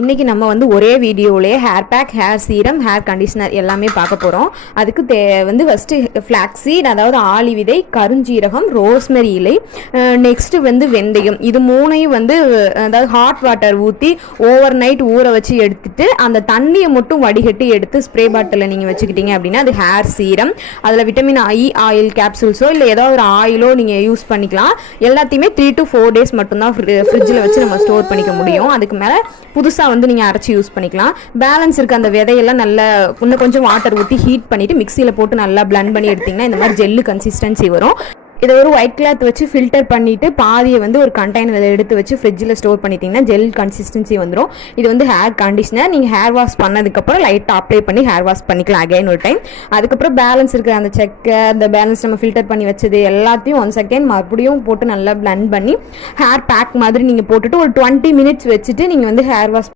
இன்றைக்கி நம்ம வந்து ஒரே வீடியோவிலே hair pack, hair serum, hair conditioner எல்லாமே பார்க்க போகிறோம். அதுக்கு ஃபஸ்ட்டு ஃப்ளாக்ஸீட், அதாவது ஆளி விதை, கருஞ்சீரகம், ரோஸ்மெரி இலை, நெக்ஸ்ட்டு வந்து வெந்தயம். இது மூணையும் வந்து அதாவது ஹாட் வாட்டர் ஊற்றி ஓவர் நைட் ஊற வச்சு எடுத்துட்டு அந்த தண்ணியை மட்டும் வடிகட்டி எடுத்து ஸ்ப்ரே பாட்டிலில் நீங்கள் வச்சுக்கிட்டீங்க அப்படின்னா அது ஹேர் சீரம். அதில் விட்டமின் ஐ ஆயில் கேப்சூல்ஸோ இல்லை ஏதோ ஒரு ஆயிலோ நீங்கள் யூஸ் பண்ணிக்கலாம். எல்லாத்தையுமே 3 to 4 days மட்டும்தான் ஃப்ரிட்ஜில் வச்சு நம்ம ஸ்டோர் பண்ணிக்க முடியும். அதுக்கு மேலே புதுசாக வந்து நீங்கள் அரைச்சி யூஸ் பண்ணிக்கலாம். பேலன்ஸ் இருக்க அந்த விதையெல்லாம் நல்லா இன்னும் கொஞ்சம் வாட்டர் ஊற்றி ஹீட் பண்ணிவிட்டு மிக்சியில் போட்டு நல்லா பிளண்ட் பண்ணி எடுத்திங்கன்னா இந்த மாதிரி ஜெல்லு கன்சிஸ்டன்சி வரும். இதை ஒரு ஒயிட் கிளாத் வச்சு ஃபில்டர் பண்ணிவிட்டு பாதியை வந்து ஒரு கண்டெய்னரில் எடுத்து வச்சு ஃப்ரிட்ஜில் ஸ்டோர் பண்ணிட்டீங்கன்னா ஜெல் கன்சிஸ்டன்சி வந்துடும். இது வந்து ஹேர் கண்டிஷனர். நீங்கள் ஹேர் வாஷ் பண்ணதுக்கப்புறம் லைட்டாக அப்ளை பண்ணி ஹேர் வாஷ் பண்ணிக்கலாம் அகைன் ஒரு டைம். அதுக்கப்புறம் பேலன்ஸ் இருக்கிற அந்த செக்கை, அந்த பேலன்ஸ் நம்ம ஃபில்டர் பண்ணி வச்சது எல்லாத்தையும் 1 செகண்ட் மறுபடியும் போட்டு நல்லா பிளண்ட் பண்ணி ஹேர் பேக் மாதிரி நீங்கள் போட்டுட்டு ஒரு 20 minutes வச்சுட்டு நீங்கள் வந்து ஹேர் வாஷ்